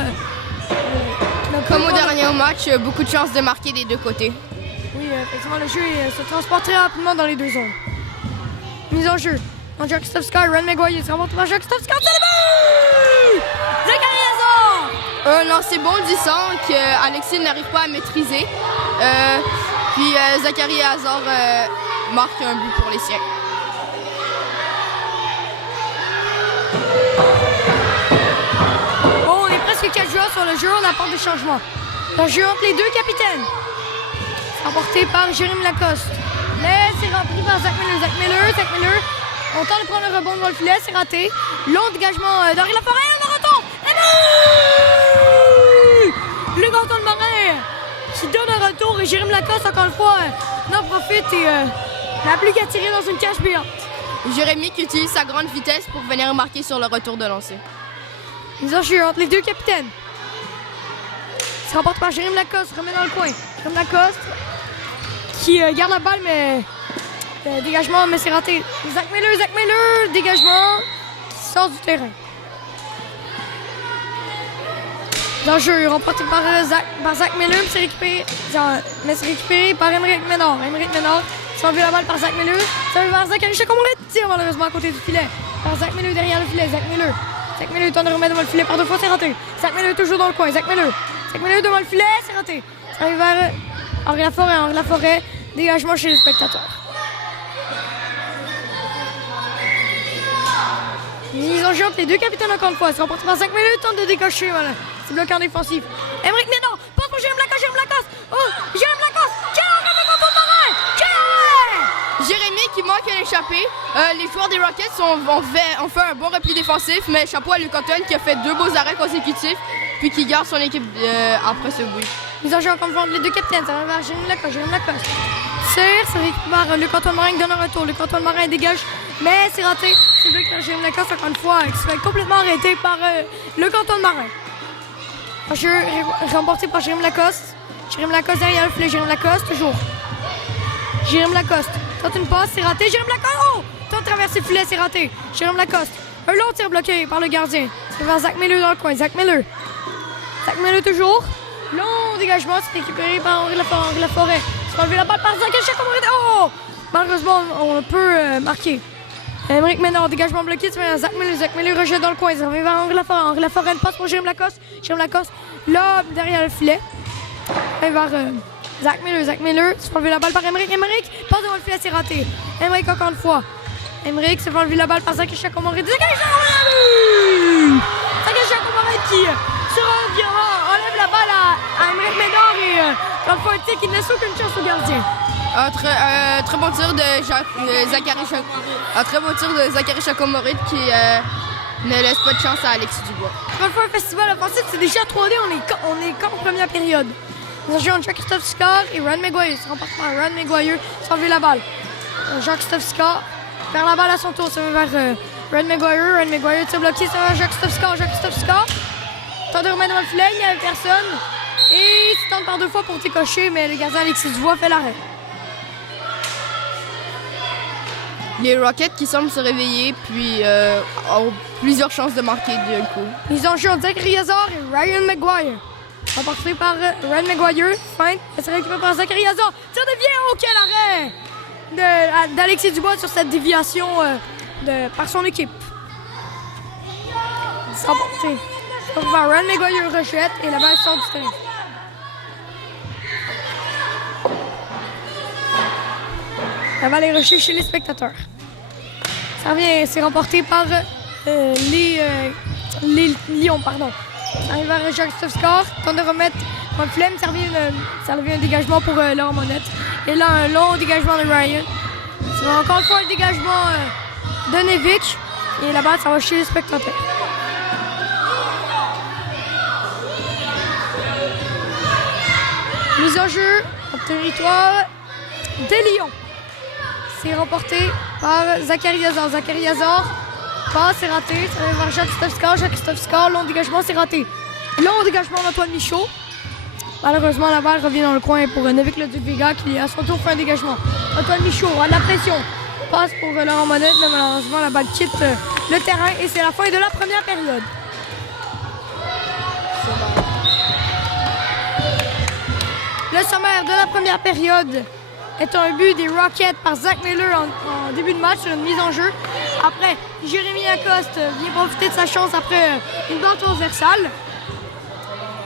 Comme au dernier match, beaucoup de chances de marquer des deux côtés. Oui, effectivement, le jeu se transporte très rapidement dans les deux zones. Mise en jeu. Donc Jean-Christophe Sicard, Ryan Maguire, c'est remporté par Jean-Christophe Sicard, c'est le but! Zachary Hazard! Un lancer bondissant qu'Alexis n'arrive pas à maîtriser. Puis Zachary Hazard marque un but pour les siens. Bon, on est presque 4 joueurs sur le jeu, on apporte des changements. Le jeu entre les deux capitaines. Remporté par Jérémy Lacoste. Mais c'est rempli par Zach Miller. On tente de prendre le rebond devant le filet, c'est raté. Long dégagement d'Henri Laforêt, on en retourne. Et but! Luc-Antoine Marin qui donne un retour et Jérémy Lacoste, encore une fois, n'en profite et n'a plus qu'à tirer dans une cage béante. Jérémy qui utilise sa grande vitesse pour venir marquer sur le retour de lancer. Mise en jeu entre les deux capitaines. Se remporte par Jérémy Lacoste, remet dans le coin. Jérémy Lacoste qui garde la balle, mais dégagement, mais c'est raté. Zach Miller, dégagement, qui sort du terrain. Dans le jeu, remporté par Zach Miller, mais c'est récupéré par Émeric Ménard. Émeric Ménard, s'est enlevé la balle par Zach Miller. Ça va vers Zachary Chacomoritz, tire malheureusement à côté du filet. Par Zach Miller derrière le filet, Zach Miller tente de remettre devant le filet par 2 fois, c'est raté. Zach Miller toujours dans le coin, Zach Miller devant le filet, c'est raté. Ça arrive vers Henri Laforêt, dégagement chez les spectateurs. Mise en jeu entre les deux capitaines encore une fois. C'est remporté par Zach Miller, tente de décocher, voilà. C'est bloqué en défensif. Émeric Ménard, passe pour Jérémy Lacoste. Oh, Jérémy Lacoste, quel arrêt de contre Marin! Quel arrêt! Jérémy qui manque un échappé. Les joueurs des Rockets ont fait un bon repli défensif, mais chapeau à Luc-Antoine qui a fait 2 beaux arrêts consécutifs, puis qui garde son équipe après ce but. Mise en jeu encore contre les deux capitaines. Ça va vers Jérémy Lacoste. Jérémy Lacoste tire. Ça récupère le canton de Marin qui donne un retour. Le canton de Marin dégage. Mais c'est raté. C'est bloqué par Jérémy Lacoste encore une fois. Qui se fait complètement arrêté par le canton de Marin. Jeu remporté par Jérémy Lacoste. Jérémy Lacoste derrière le filet. Jérémy Lacoste toujours. Jérémy Lacoste tente une passe. C'est raté. Jérémy Lacoste. Oh! Tente de traverser le filet. C'est raté. Jérémy Lacoste. Un long tir bloqué par le gardien. C'est vers Zach Miller dans le coin. Zach Miller. Zach Miller toujours. Long dégagement, c'est récupéré par Henri Laforêt. Il faut enlever la balle par Zachary Chacomorite. Oh! Malheureusement, on peut marquer. Émeric Ménard, dégagement bloqué, c'est vers Zach Miller. Zach Miller rejette dans le coin. Ça revient vers Henri Laforêt. Henri Laforêt passe pour Jérémy Lacoste. Jérémy Lacoste, là, derrière le filet. Et vers Zach Miller. Zach Miller, il faut enlever la balle par Émeric. Émeric passe devant le filet, c'est raté. Émeric encore une fois. Émeric se fait enlever la balle par Zachary Chacomorite. Zachary Chacomorite! Zachary Chacomorite qui se revient, enlève la balle à Émeric Ménard et dans le fond, qui ne laisse aucune chance au gardien. Très bon tir de Zachary Chacomorite qui ne laisse pas de chance à Alexis Dubois. Encore une fois, un festival offensif, c'est déjà 3D, on est qu'en première période. Nous avons Jean-Christophe Scott et Ryan Maguire. C'est remporté par Ryan Maguire, s'en enlever la balle. Jean-Christophe Scott perd la balle à son tour, ça va vers Ryan Maguire. Ryan Maguire tire bloqué, ça va vers Jean-Christophe Scott. Jean-Christophe Scott tente de remettre dans le filet, il n'y avait personne. Et il se tente par deux fois pour décocher, mais le gardien Alexis Dubois fait l'arrêt. Les Rockets qui semblent se réveiller, puis ont plusieurs chances de marquer d'un coup. Ils ont joué Zachary Hazard et Ryan Maguire. Remporté par Ryan Maguire. Feinte, c'est récupéré par Zachary Hazard. Tir de vient, oh quel arrêt d'Alexis Dubois sur cette déviation par son équipe. Remporté par Ryan Maguire rejette et la balle sort du terrain. La balle est rushée chez les spectateurs. Ça revient, c'est remporté par les Lions, pardon. Ça arrive vers Jean-Christophe Scott, tente de remettre dans le flemme, ça revient un dégagement pour Laurent Monette. Et là, un long dégagement de Ryan. C'est encore une fois un dégagement de Nevich. Et la balle, ça va chez les spectateurs. Mise en jeu en territoire des Lions. C'est remporté par Zachary Hazard. Zachary Hazard passe, c'est raté. Ça va vers Jean-Christophe Scott. Jean-Christophe Scott, long dégagement, c'est raté. Long dégagement d'Antoine Michaud. Malheureusement, la balle revient dans le coin pour Nevic Leduc-Vega qui à son tour fait un dégagement. Antoine Michaud a de la pression. Passe pour Laurent Monette, mais malheureusement, la balle quitte le terrain et c'est la fin de la première période. Le sommaire de la première période est un but des Rockets par Zach Miller en début de match sur une mise en jeu. Après, Jérémy Lacoste vient profiter de sa chance après une balle transversale.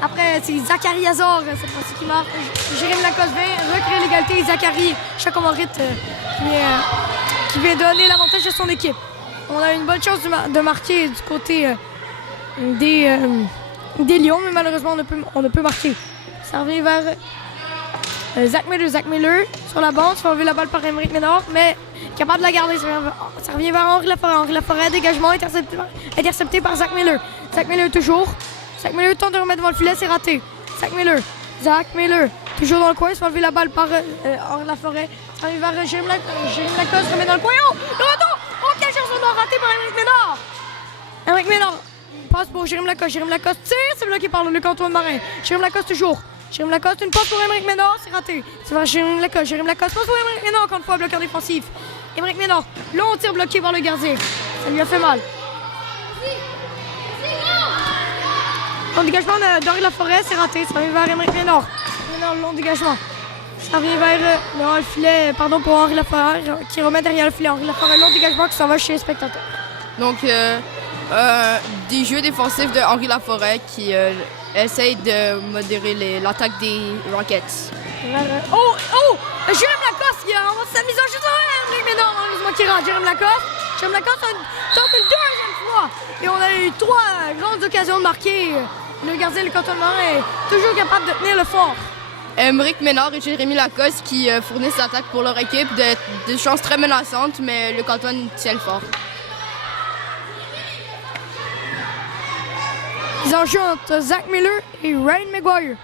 Après, c'est Zachary Hazard cette fois-ci qui marque. Jérémy Lacoste vient recréer l'égalité et Zachary Chacomorite qui vient donner l'avantage à son équipe. On a une bonne chance de marquer du côté des Lions, mais malheureusement on ne peut marquer. Ça revient vers Zach Miller sur la bande, se fait enlever la balle par Émeric Ménard, mais capable de la garder. Ça revient vers Henri Laforêt. Henri Laforêt, dégagement intercepté par Zach Miller. Zach Miller toujours. Zach Miller tente de remettre devant le filet, c'est raté. Zach Miller, toujours dans le coin, se fait enlever la balle par Henri Laforêt. Ça arrive vers Jérémy Lacoste, remet dans le coin. Oh! Le retour! Oh, quelle chance on a raté par Émeric Ménard! Émeric Ménard passe pour Jérémy Lacoste. Jérémy Lacoste tire, c'est bloqué par le canton de Marin. Jérémy Lacoste toujours. Jérémy Lacoste, une passe pour Émeric Ménard, c'est raté. C'est vers Jérémy Lacoste. Jérémy Lacoste passe pour Émeric Ménard, encore une fois, bloqueur défensif. Émeric Ménard, long tir bloqué par le gardien. Ça lui a fait mal. Long dégagement d'Henri Laforêt, c'est raté. Ça revient vers Émeric Ménard. Long dégagement. Ça revient vers le filet, pardon, pour Henri Laforêt qui remet derrière le filet. Henri Laforêt, long dégagement qui s'en va chez les spectateurs. Donc, des jeux défensifs de Henri Laforêt qui essaye de modérer l'attaque des Rockets. Oh! Jérémy Lacoste qui a ramassé sa mise en jeu. Émeric Ménard, malheureusement, qui rentre. Jérémy Lacoste tente une deuxième fois. Et on a eu 3 grandes occasions de marquer. Le gardien du canton de Marin est toujours capable de tenir le fort. Émeric Ménard et Jérémy Lacoste qui fournissent l'attaque pour leur équipe, des chances très menaçantes, mais le canton tient le fort. Ils en jouent entre Zach Miller et Ryan Maguire.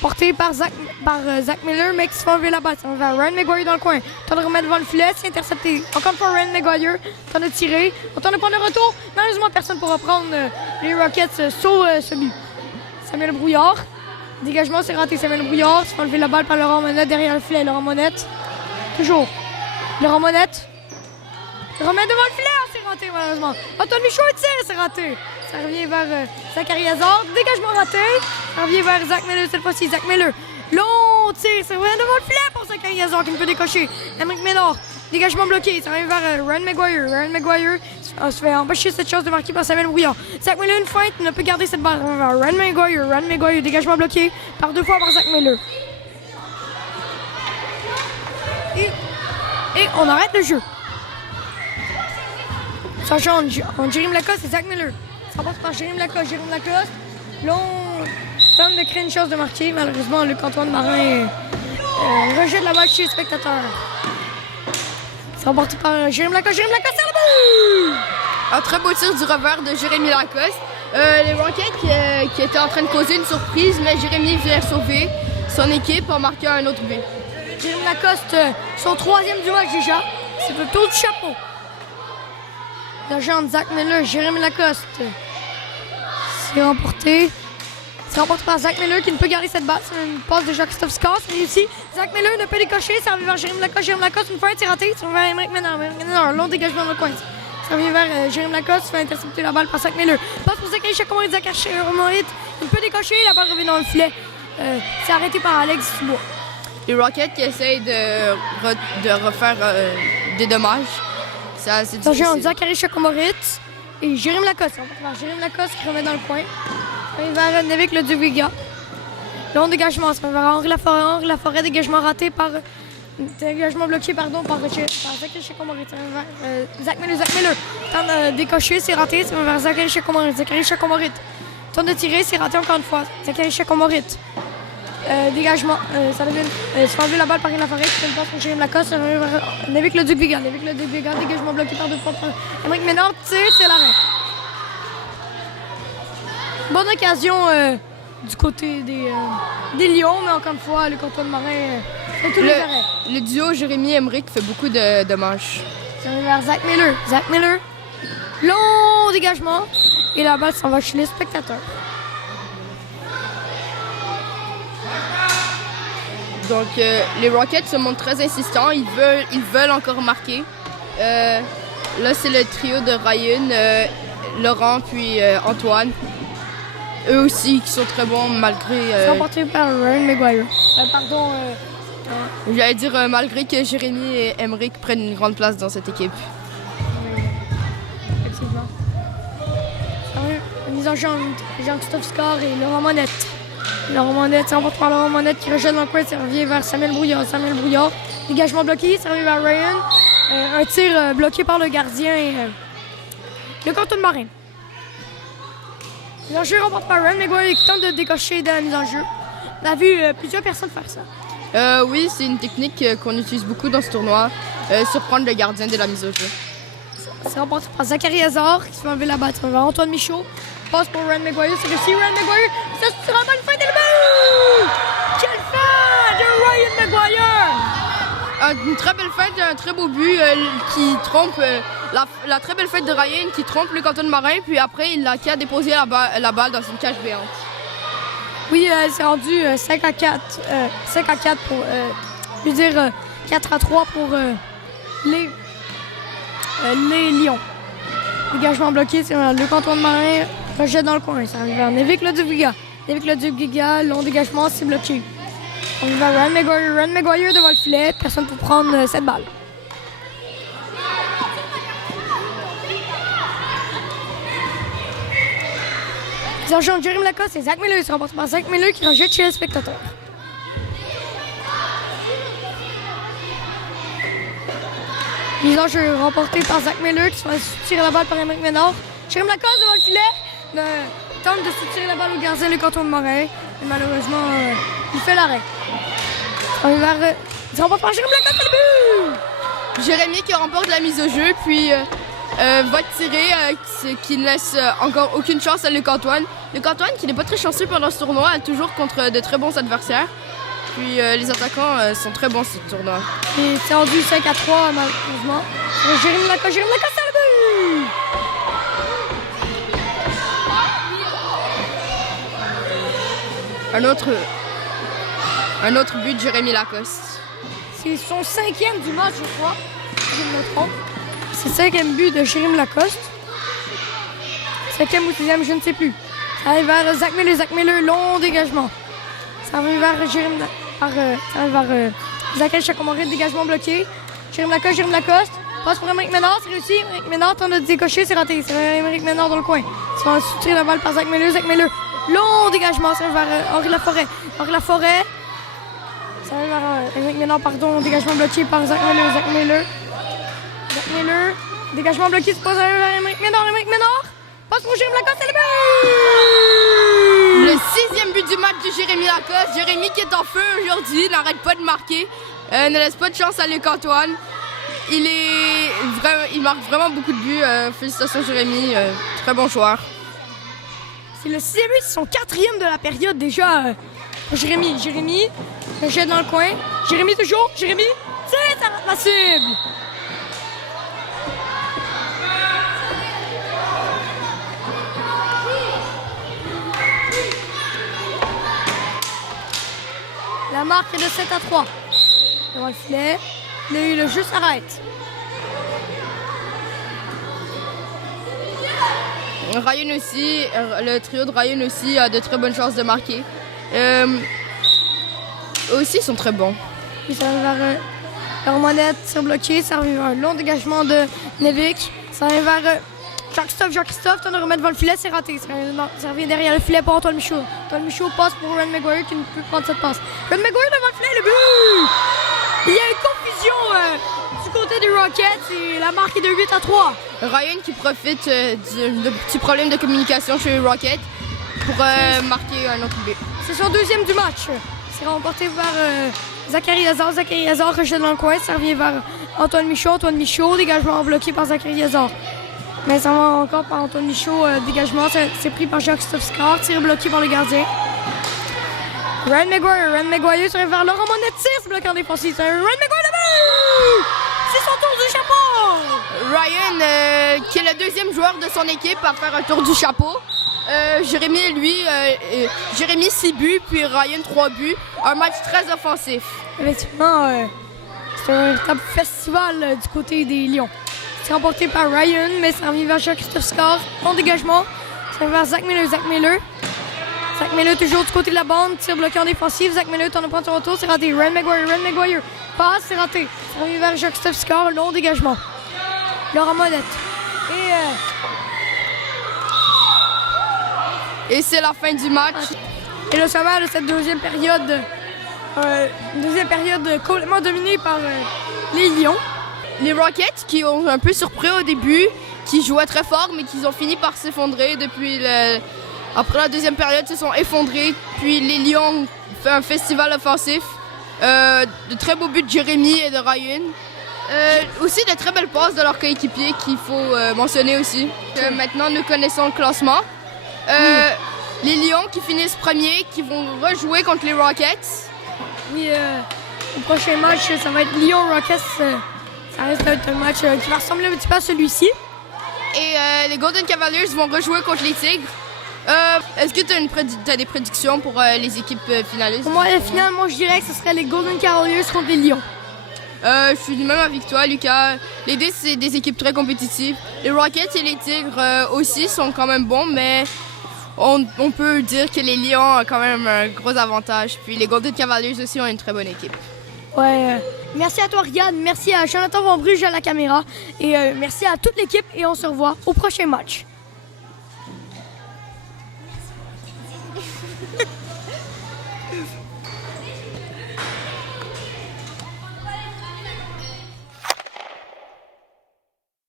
remporté par Zach Miller, mais qui se fait enlever la balle. Ça va vers Ryan Maguire dans le coin. Tente de remettre devant le filet, c'est intercepté. Encore une fois, Ryan Maguire tente de tirer. On tente de prendre le retour. Malheureusement, personne ne pourra prendre les Rockets sur ce but. Samuel Brouillard. Dégagement, c'est raté. Samuel Brouillard se fait enlever la balle par Laurent Monette derrière le filet. Laurent Monette. Toujours. Laurent Monette. Remet devant le filet, c'est raté malheureusement. Antoine Michaud tire, c'est raté. Ça revient vers Zachary Hazard. Dégagement raté. Ça revient vers Zach Miller cette fois-ci. Zach Miller. Long tir, ça revient devant le filet pour Zachary Hazard qui ne peut décocher. Emric Ménard. Dégagement bloqué. Ça revient vers Ryan Maguire. Ryan Maguire se fait empêcher cette chance de marquer par Samuel Brouillard. Zach Miller une feinte, ne peut garder cette balle. Vers Ryan Maguire. Ryan Maguire. Dégagement bloqué par 2 fois par Zach Miller. Et on arrête le jeu. Ça change. On Jérémy Lacoste et Zach Miller. Ça passe par Jérémy Lacoste. Jérémy Lacoste. Là, on tente de créer une chance de marquer. Malheureusement, Luc-Antoine Marin rejette la balle chez les spectateurs. C'est remporté par Jérémy Lacoste. Jérémy Lacoste, c'est le but! Un très beau tir du revers de Jérémy Lacoste. Les Rockets qui étaient en train de causer une surprise, mais Jérémy vient sauver son équipe en marquant un autre but. Jérémy Lacoste, son 3e du match déjà. C'est le tour du chapeau. L'agent de Zach Miller, Jérémy Lacoste. C'est remporté. C'est remporté par Zach Miller qui ne peut garder cette balle. C'est une passe de Jacques-Christophe Scott. C'est réussi. Zach Miller ne peut décocher. Ça revient vers Jérémy Lacoste. Jérémy Lacoste, une fois, c'est raté. Ça revient vers Emric Ménard. Long dégagement dans le coin. Ça revient vers Jérémy Lacoste. Il fait intercepter la balle par Zach Miller. Passe pour Zachary Chacomorit. Zachary Chacomorit. Il peut décocher. La balle revient dans le filet. C'est arrêté par Alex Dubois. Les Rockets qui essayent de refaire des dommages. C'est assez difficile. Zachary Chacomorit et Jérémy Lacoste. Jérémy Lacoste qui remet dans le coin. Vers Nevic le Duviga. Long dégagement. Ça va vers Henri Laforêt. Henri Laforêt, dégagement raté par. Dégagement bloqué, pardon, par Zachary Chacomorit. Zach Miller. Tente de décocher, c'est raté. Ça va vers Zachary Chacomorit. Zachary Chacomorit. Tente de tirer, c'est raté encore une fois. Zachary Chacomorit. Dégagement, ça devient. Se fait enlever la balle par Henri Laforêt. C'est une passe pour Jérémy Lacoste. Nevic le Duviga. Dégagement bloqué par 2 fois par Emric Ménard. Tire, c'est l'arrêt. Bonne occasion du côté des Lions, mais encore une fois, le Luc-Antoine Marin fait tous les arrêts. Le duo Jérémy-Emric fait beaucoup de dommages. Ça va vers Zach Miller. Zach Miller, long dégagement, et la balle s'en va chez les spectateurs. Donc, les Rockets se montrent très insistants. Ils veulent encore marquer. Là, c'est le trio de Ryan, Laurent, puis Antoine. Eux aussi qui sont très bons malgré. C'est remporté par Ryan Maguire. J'allais dire malgré que Jérémy et Emric prennent une grande place dans cette équipe. Oui, effectivement. Mise en jeu Jean-Christophe Score et Laurent Monette. Laurent Monette, c'est remporté par Laurent Monette qui rejette dans le coin, ça revient vers Samuel Brouillard. Dégagement bloqué, ça revient vers Ryan. Un tir bloqué par le gardien et le Luc-Antoine Marin. Mise en jeu remporté par Ryan Maguire qui tente de décocher de la mise en jeu. On a vu plusieurs personnes faire ça. Oui, c'est une technique qu'on utilise beaucoup dans ce tournoi, surprendre le gardien de la mise au jeu. C'est remporté par Zachary Hazard qui se fait enlever la balle. Ça va vers Antoine Michaud. Passe pour Ryan Maguire, c'est réussi. Ryan Maguire, ça se rend une fin de but! Quelle fin de Ryan Maguire! Une très belle fête, un très beau but qui trompe la très belle fête de Ryan qui trompe le Luc-Antoine Marin, puis après il a qu'à déposer la balle dans une cage béante. Oui, c'est rendu 5 à 4. 5 à 4 pour. Je veux dire 4 à 3 pour les Lions. Dégagement bloqué, c'est le Luc-Antoine Marin. Rejette dans le coin, ça arrive vers Nevic le Duviga. Long dégagement, c'est bloqué. On va vers Ryan Maguire devant le filet. Personne pour prendre cette balle. Les agents de Jérémy Lacoste et Zach Miller se remportent par Zach Miller qui rejette chez les spectateurs. Mise en jeu remportée par Zach Miller qui se fait tirer la balle par Emric Ménard. Jérémy Lacoste devant le filet. Tente de soutirer la balle au gardien Luc-Antoine Marin. Et malheureusement, il fait l'arrêt. Il remporte par Jérémy Lacoste le but! Jérémy qui remporte la mise au jeu, puis va tirer, qui ne laisse encore aucune chance à Luc-Antoine. Antoine, qui n'est pas très chanceux pendant ce tournoi, toujours contre de très bons adversaires. Puis les attaquants sont très bons ce tournoi. Et c'est rendu 5-3 malheureusement. Jérémy Lacoste, c'est le but! Un autre but de Jérémy Lacoste. C'est son 5e du match, je crois. Si je me trompe. C'est le 5e but de Jérémy Lacoste. 5e ou 6e, je ne sais plus. Ça arrive vers Zach Miller, long dégagement. Ça arrive vers Jérémy Zachary Chacomoré, dégagement bloqué. Jérémy Lacoste. Passe pour Émeric Ménard, c'est réussi. Émeric Ménard tente de décocher, c'est raté. C'est Émeric Ménard dans le coin. Ils sont soutenu la balle par Zach Miller. Long dégagement, ça arrive vers Henri Laforêt. Ça arrive vers Émeric Ménard, pardon. Dégagement bloqué par Zach Miller. Dégagement bloqué, c'est pas vers Émeric Ménard. Passe pour Jérémy Lacoste, c'est le but! Le 6e but du match de Jérémy Lacoste. Jérémy qui est en feu aujourd'hui, n'arrête pas de marquer. Ne laisse pas de chance à Luc Antoine. Il marque vraiment beaucoup de buts. Félicitations Jérémy, très bon joueur. C'est le 6e but, c'est son 4e de la période déjà. Jérémy, le jette dans le coin. Jérémy, c'est, ça rate la cible! La marque est de 7-3. Devant le filet, le jeu s'arrête. Ryan aussi, le trio de Ryan aussi a de très bonnes chances de marquer. Eux aussi ils sont très bons. Puis ça arrive vers leur monette, tir bloqué. Ça arrive vers un long dégagement de Nevic. Ça arrive vers Jacques-Christophe, tente de remettre devant le filet, c'est raté. Ça revient derrière le filet pour Antoine Michaud. Antoine Michaud passe pour Ren Maguire qui ne peut prendre cette passe. Ren Maguire devant le filet, le but! Il y a une confusion du côté des Rockets et la marque est de 8-3. Ryan qui profite de petits problèmes de communication chez les Rockets pour marquer un autre but. C'est son 2e du match. C'est remporté par Zachary Hazard. Zachary Hazard rejette dans le coin. Ça revient vers Antoine Michaud, dégagement bloqué par Zachary Hazard. Mais ça va encore par Antoine Michaud, dégagement. C'est pris par Jacques-Christophe Scar, tir bloqué par le gardien. Ren Maguire sur vers Laurent Monetti, c'est bloqué en défensif. Ren Maguire le but! C'est son tour du chapeau! Ryan, qui est le 2e joueur de son équipe à faire un tour du chapeau. Jérémy 6 buts, puis Ryan 3 buts. Un match très offensif. Effectivement, c'est un véritable festival du côté des Lions. C'est remporté par Ryan, mais ça revient vers Jacques-Christophe Scar. Bon dégagement. Ça revient vers Zach Miller toujours du côté de la bande. Tir bloqué en défensive. Zach Miller tente de prendre son retour. C'est raté. Ren Maguire. Passe, c'est raté. Ça revient vers Jacques-Christophe Scar. Long dégagement. Laurent Monette. Et c'est la fin du match. Et le sommaire de cette deuxième période complètement dominée par les Lions. Les Rockets qui ont un peu surpris au début, qui jouaient très fort, mais qui ont fini par s'effondrer après la deuxième période, se sont effondrés. Puis les Lions ont fait un festival offensif. De très beaux buts de Jérémy et de Ryan. Aussi de très belles passes de leurs coéquipiers qu'il faut mentionner aussi. Maintenant, nous connaissons le classement. Les Lions qui finissent premiers, qui vont rejouer contre les Rockets. Oui, le prochain match, ça va être Lyon-Rockets. Ça reste un match qui va ressembler un petit peu à celui-ci. Et les Golden Cavaliers vont rejouer contre les Tigres. Est-ce que tu as des prédictions pour les équipes finalistes? Pour moi, finalement, je dirais que ce serait les Golden Cavaliers contre les Lions. Je suis du même avec toi, Lucas. Les deux, c'est des équipes très compétitives. Les Rockets et les Tigres aussi sont quand même bons, mais on peut dire que les Lions ont quand même un gros avantage. Puis les Golden Cavaliers aussi ont une très bonne équipe. Ouais. Merci à toi, Riyad. Merci à Jonathan Van Bruges à la caméra. Et merci à toute l'équipe. Et on se revoit au prochain match.